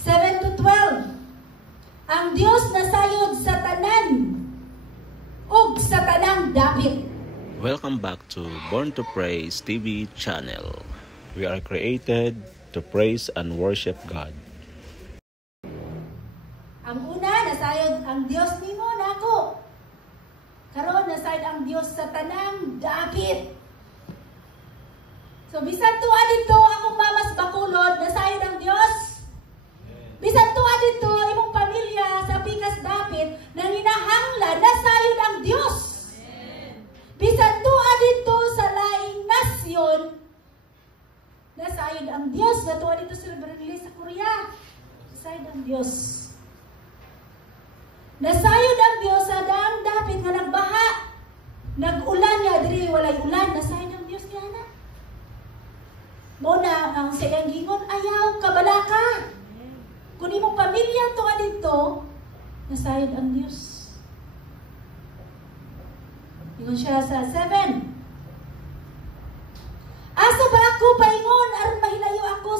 7 to 12. Ang Dios nasayod sa tanan ug sa tanang dapit. Welcome back to Born to Praise TV channel. We are created to praise and worship God. Ang una, nasayod ang Dios nimo nako. Karon nasayod ang Dios sa tanang dapit. So bisan tuwa dito akong mamas bakulod, nasayod ang Dios. Bisan tuwa dito imong pamilya sa pikas dapit, nang hinahanglan, nasayod ang Dios. Bisan tuwa dito sa laing nasyon, nasayod ang Dios. Natuwa dito sa Berlin sa Korea, nasayod ang Dios. Nasayod ang Dios sa daang dapit nga nagbaha. Nag-ulan niya, diri walay ulan, nasayod ang Dios niya na. Muna ang sayang gingon, ayaw, kabalaka. Kung imong pamilya tuwa dito, nasayod ang Dios. Ingon siya sa 7. Asa ba ako paingon aron mahilayo ako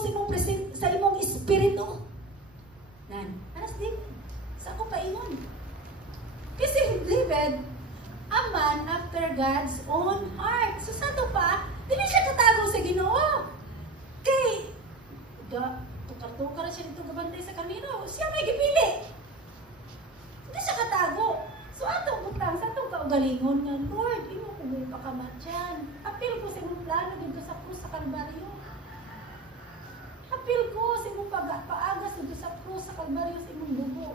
sa imong espiritu? Nan, anas din. Sa ako paingon. Kasi David, a man after God's own heart. So sa ito pa, dili siya katago sa Ginoo. Kay, tukar-tukar siya dito gabantay sa kamino. Siya may gipili. Hindi siya katago. So atong butang, sa itong kaugalingon nga, Lord, imo ko may pakamatyan. Apil ko sa imong plano dito sa krus sa Kalbaryo. Apil ko sa imong paagas dito sa krus sa Kalbaryo sa imong dugo.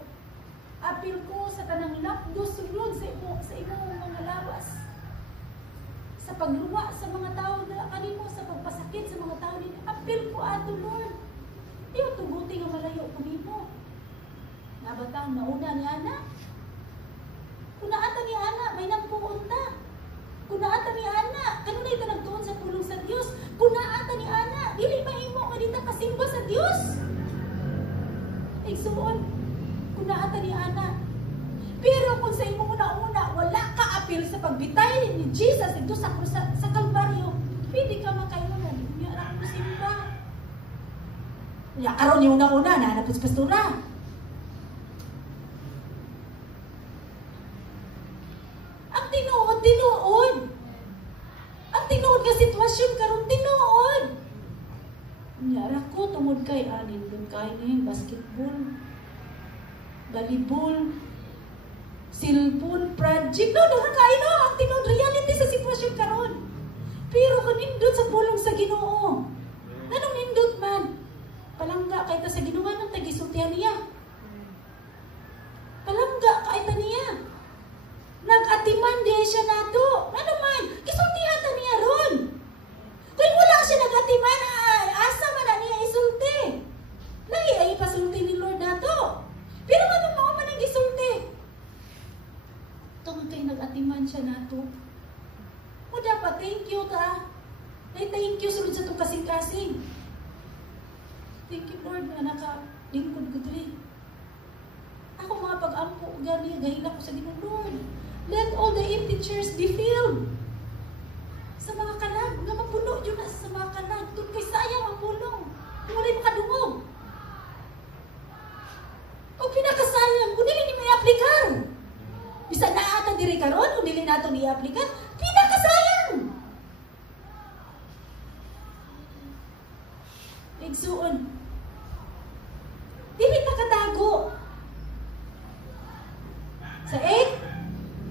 Apil ko sa tanang lapdos sulod sa imong mga lawas. Sa pagluwa sa mga tao na kanimo, sa pagpasakit sa mga tao nito. Apil ko ato, Lord. Iyo tuguti nga malayo ko nimo. Nabatang nauna ni Ana. Kung naata ni Ana, may nagpuunta. Kung naata ni Ana, kanunay ka nagtuon sa tulong sa Dios. Kung naata ni Ana, dili mahimo ka dito kasimba sa Dios. Igsuon, kung naata ni Ana. Pero kung sa imong una-una, wala ka apil sa pagbitay ni Jesus ito sa Kalbaryo, pwede ka makainunan. Hindi ra mo simba. Ya, karon yung una-una, nahanapos pastura. Tinuod. Ang tinuod nga sitwasyon karon tinuod. Nyara ko tungod kay alin dun kay ni basketball, volleyball, cellphone project. No, kay no, ang tinuod reality sa sitwasyon karon. Pero kung nindot sa pulong sa Ginoo, nganong nindot man? Palangga kay ta sa Ginoo nang tagisultihan niya. Palangga kay ta niya. Nag-atiman din siya nato. Ano man, kisultihan ta niya ron. Kung wala siya nag-atiman, asa man na niya isulti. Lahi ay ipasulti ni Lord nato. Pero ano man ang isulti? Tungkol kay nag-atiman siya nato. O dapat, thank you ta. Ay, thank you sulod sa itong kasing-kasing. Thank you Lord na naka-lingkod ko diri. Ako mga pag-ampo, gani, gahina ko sa Ginoo, Lord. Let all the empty chairs be filled. Sa mga kalag, nga mapuno yun na sa mga kalag. Doon kay sayang ang pulong. Kung wala yung makadungog. O pinakasayang, kung dili ni may aplikar. Bisa na ata diri karon, kung dili nato ni aplikar, pinakasayang. Igsuon. Dili nakatago. Sa 8,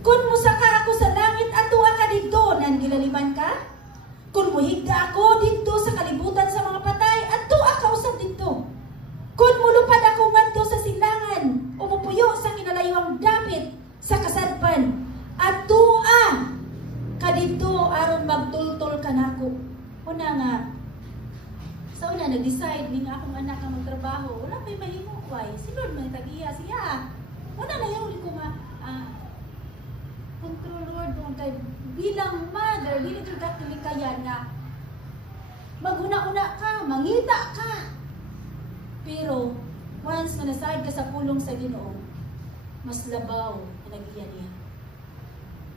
kung musaka ako sa langit, atuwa ka dito, nan gilaliman ka? Kung muhigda ako dito sa kalibutan sa mga patay, atuwa ka usab dito. Kung mulupad ako ngadto sa silangan, o mupuyo sa kinalayuang dapit sa kasadpan, atuwa ka dito aron magtultol ka nako. Una nga, sa una nag-decide ni nga akong anak ang magtrabaho, wala may mahimo why? Si Lord may tagiya siya. Una na yung ko nga, control Lord, kay bilang mother, dili ka tilikayan na maguna-una ka, mangita ka. Pero once manasayad ka sa pulong sa Ginoo, mas labaw na nagiya niya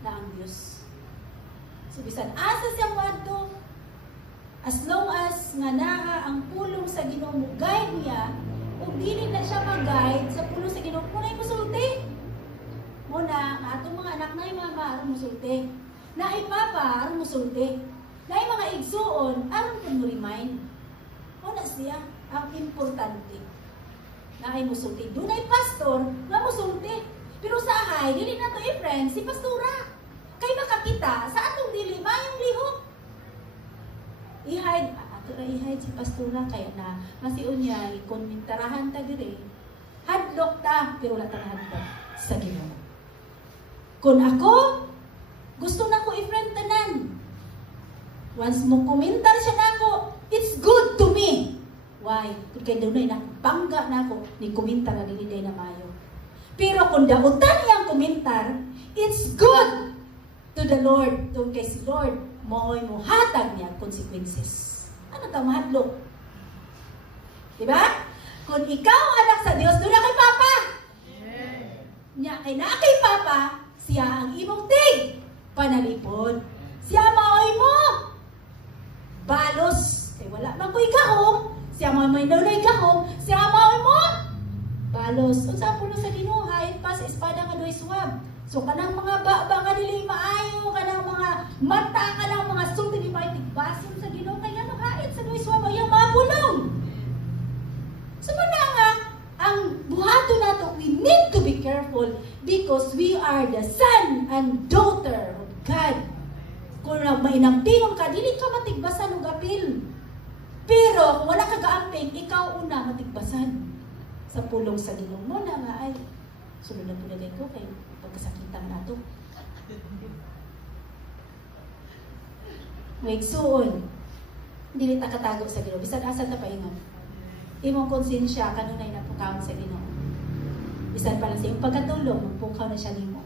na ang Diyos. So bisan asa siya moadto, as long as nga naa ang pulong sa Ginoo mo guide niya, ug dili na siya mag-guide sa pulong sa Ginoo, muna musulti. Muna atong mga anak na mama aron musulti. Naay papa aron musulti. Naay mga igsuon aron kun mo remind. Muna siya ang importante. Naay musulti. Dunay pastor nga musulti. Pero sa ahay dili na to i-friend si pastora. Kay makakita sa atong dili mayong lihok. I-hide ato ra i-hide si pastora kaya na masiun niya ikonmentarahan ta dire. Hadlok ta pero wala ta hadlok sa Ginoo. Kung ako, gusto na ko i-friend tanan. Once mo komentar siya nako, it's good to me. Why? Kung kay dunay na bangga na ako, ni komentar na dili na mayo. Pero kung dautan niyang komentar, it's good to the Lord. Kung kay si Lord, mooy mo hatag niya consequences. Ano ta mahadlok? Diba? Kung ikaw anak sa Dios, doon na kay Papa. Nya kay na kay Papa, siya ang imong tig panalipod. Siya maoy mo balos. Eh wala man ko'y gahom. Siya may daulay gahom. Siya maoy mo balos. Unsa puno sa Ginoo hait pa sa espada nga duay swab. So kanang mga baba nga dili maayo, kanang mga mata, kanang mga sulti di maayo tigbason sa Ginoo kay ano hait sa duay swab ay mabulong. So nga ang buhato nato, we need to be careful because we are the son and daughter of God. Kung mainampingon ka, dili ka matigbasan og apil. Pero kung wala ka gaamping, ikaw una matigbasan sa pulong sa Ginoo mo na nga ay sunod na tulad ko kay pagkasakitan nato. Maigsuon, dili ta katago sa Ginoo. Bisan asa ta paingon. Imong konsensya kanunay na pukawon sa Ginoo. Bisan pa lang sa iyong pagkatulog, magpukaw na siya nimo.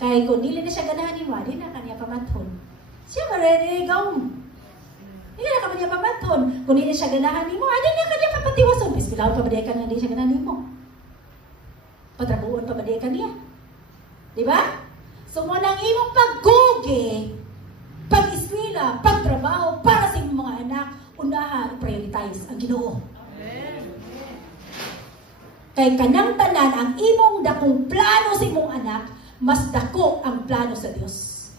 Kaya kung dili na siya ganahan nimo, di na kaniya pamathon. Siya maririgaw. Hindi na kaniya pamathon. Kung dili na siya ganahan nimo, di na kaniya kapatiwason. Bispilaw pa ba ka na di siya ganahan nimo? Patrabuon pa ba ka niya? Di ba? So mo nang imong paggugi, pag-eskwela, pagtrabaho para sa imong mga anak, unaha i-prioritize ang Ginoo. Kay kanang tanan ang imong dakong plano sa imong anak, mas dako ang plano sa Dios.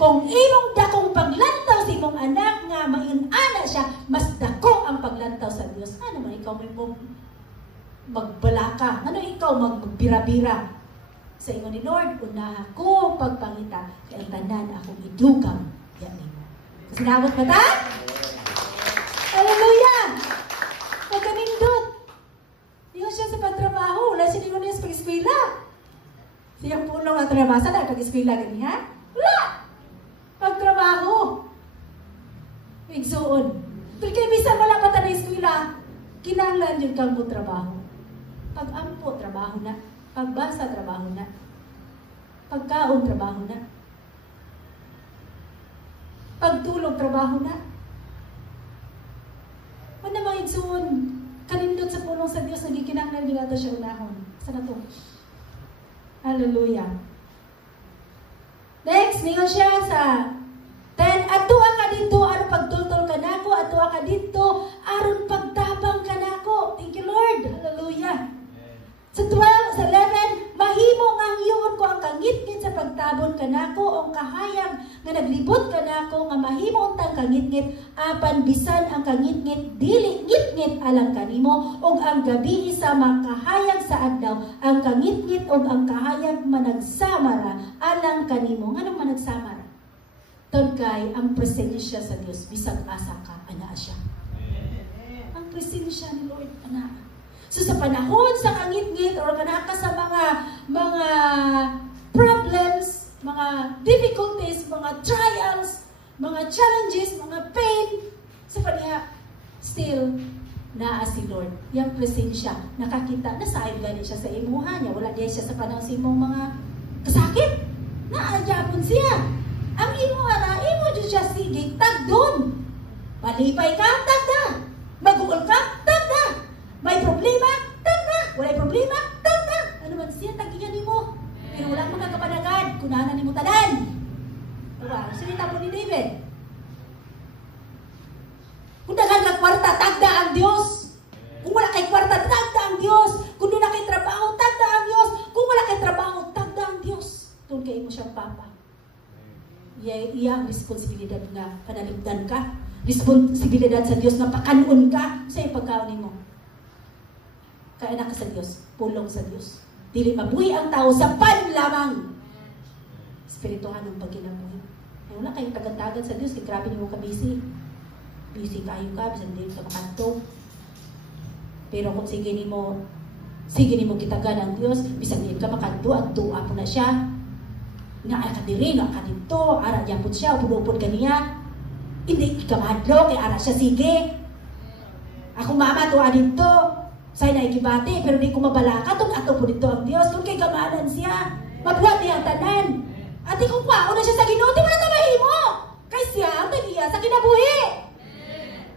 Kung imong dakong paglantaw sa imong anak nga main-ana siya, mas dako ang paglantaw sa Dios. Ano man ikaw mo magbalaka? Ano ikaw magbira-bira? Sa ingon ni Lord, unaha ko pagpangita kay tanan akong idugang yan nimo. Sinabot ba ta? Hallelujah! Pagkamindot. Yun siya sa pagtrabaho. Wala siya nino niya sa pag-eskwela. Siyang punong at trabaho. Saan na pag-eskwela ganyan? Wala! Pagtrabaho. Igsuon. Pero kaya bisan wala pa tayo na eskwela, kinanglan yun kang mo trabaho. Pag-ampo, trabaho na. Pagbasa, trabaho na. Pagkaon, trabaho na. Pagtulog, trabaho na. Ano mga igsuon? Kanindot sa pulong sa Diyos, nagikinanglan nila ito siya unahon. Sana to? Hallelujah. Next, ningon siya sa 10. Atua ka dito, aron pagtultol ka nako. Atua ka dito, aron pagtabang ka nako. Thank you, Lord. Hallelujah. Sa 12, sa 11, mahimo nga hiyon ko ang kangit-ngit sa pagtabon ka nako, o kahayag nga naglibot ka nako, nga mahimo untang kangit-ngit, apan bisan ang kangit-ngit, dili ngit-ngit alang kanimo, o ang gabi isa makahayag sa adlaw, ang kangit-ngit o ang kahayag managsamara alang kanimo. Nga nang managsamara? Tagkay ang presensya sa Dios, bisag asa ka, ana siya. Ang presensya ni Lord, ana. So sa panahon sa kangit-ngit o kana ka sa mga problems, mga difficulties, mga trials, mga challenges, mga pain, sa paniya, still naa si Lord. Yang presensya, nakakita, nasaayod gani siya sa imuha niya. Wala diya siya sa panahon sa imong mga kasakit. Naadyapon siya. Ang imuha na, imo dyan siya sige, tagdon. Malipay ka, tagda. Mag-uol ka, tagda. May problema, tagda. Walay problema, tagda. Ano man siya, tagiyan mo. Pero wala magkakapanagad, kunahanan ni mo tanan. Diba? Sinita po ni David. Kung dagan ka kwarta, tagda ang Diyos. Kung wala kay kwarta, tagda iya ang responsibilidad nga panalipdan ka. Responsibilidad sa Dios na pakanon ka sa pagkaon nimo. Kaya anak ka sa Dios, pulong sa Dios. Dili mabuhi ang tao sa pan lamang. Espirituhan ang pagkinabuhi. Ay wala kayong tagad-tagad sa Dios, grabe nimo ka busy. Busy kayo ka, bisan din ka makanto. Pero kung sige nimo kitagan ang Dios, bisan din ka makanto, ang tuwa po na siya. Nga ka diri, nga ka dito, ara niya po siya, upod-upod ka niya. Hindi ka mahadlo, kaya ara siya, sige. Ako mama, tuwa dito. Sa'yo na ikibati, pero di ko mabalaka, itong ato po dito ang Diyos. Kung kay kamalan siya, mabuhat niya ang tanan. At kung kwao na siya sa Ginoo, di mo na tamahimo. Kay siya, ang tagiya sa kinabuhi.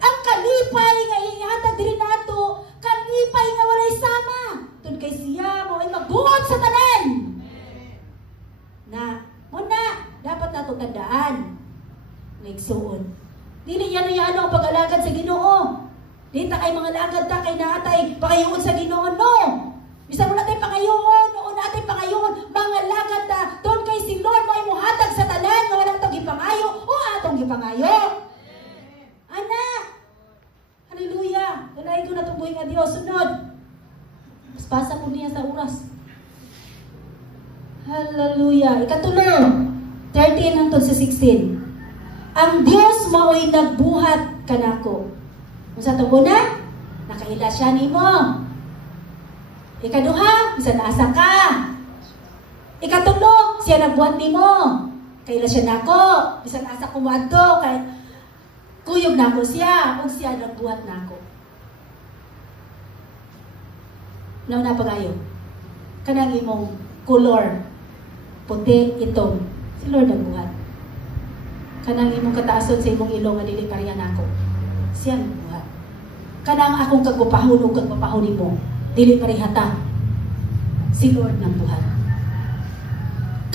Ang kalipay nga ihatag diri nato, kalipay nga walay sama. Tun kay siya mo ay magbuhat sa tanan. Na, muna, dapat nato tandaan. Nagsuon. Dili yan ang pag-alagad sa Ginoo. Di ta kay mga lagad ta kay naatay pakayoon sa Ginoo, no. Bisa mo natay pangayoon, noon natay pangayoon, mga lagad ta. Doon kay si Lord mo ay muhatag sa tanan nga walang tong gipangayo o atong gipangayo. Ana. Hallelujah. Dalay ko na tubuhi nga Dios sunod. Mas pasa po niya sa oras. Hallelujah. Ikatulo, 13 hangtod sa 16. Ang Dios mao'y nagbuhat kanako. Kung sa tunguna, nakaila siya nimo. Ikaduha, bisan asa ka. Ikatulo, siya nagbuhat nimo. Kaila siya nako. Bisan asa ko wadto kay kuyog nako siya, ug siya nagbuhat nako. Nauna pagayo. Kanang imong color puti itom. Si Lord nagbuhat. Kanang imong kataason sa imong ilong nga dili pareha nako. Siya nagbuhat. Kanang akong kagpapahon ug kagpapahon nimo, dili pareha ta. Si Lord nagbuhat.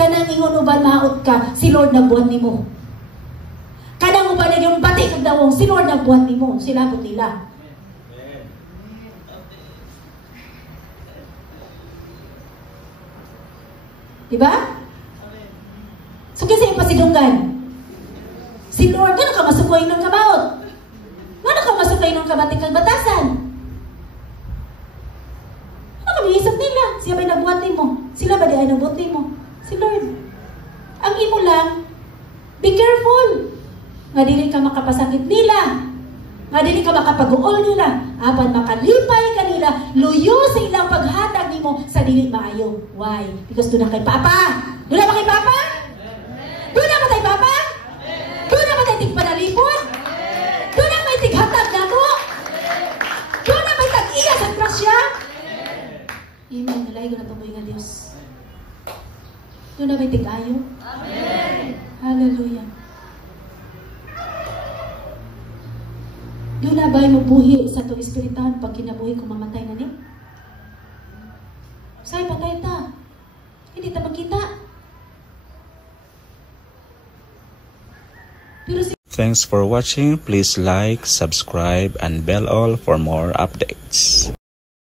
Kanang ingon uban maot ka, si Lord nagbuhat nimo. Kanang uban yung bati kag dawong, si Lord nagbuhat nimo, sila pud nila. Diba? So kasi ipasidunggan. Si Lord, gano'n ka masukoy ng kabaot? Gano'n ka masukoy ng kabating kag batasan? Ano ka iisip nila? Siya ba'y nabuhat mo? Sila ba di ay nabuhat mo? Si Lord. Ang imo lang, be careful. Nga dili ka makapasakit nila. Nga dili ka makapaguol nila. Apan makalipay ka nila, luyo sa ilang paghatag nimo sa dili maayo. Why? Because doon na kay Papa. Doon na ba kay Papa? Doon na ba kay Papa? Doon na ba kay tigpanalipod? Doon na may tighatag na to? Doon na may tag-iya sa krasya? Amen. Nalay ko na tumoy nga Diyos. Doon na may tig-ayo? Amen. Hallelujah. Doon na ba'y mabuhi sa itong espiritahan pag kinabuhi kung mamatay na niya? Sa'y patay ta. Hindi ta magkita. Pero Thanks for watching. Please like, subscribe, and bell all for more updates.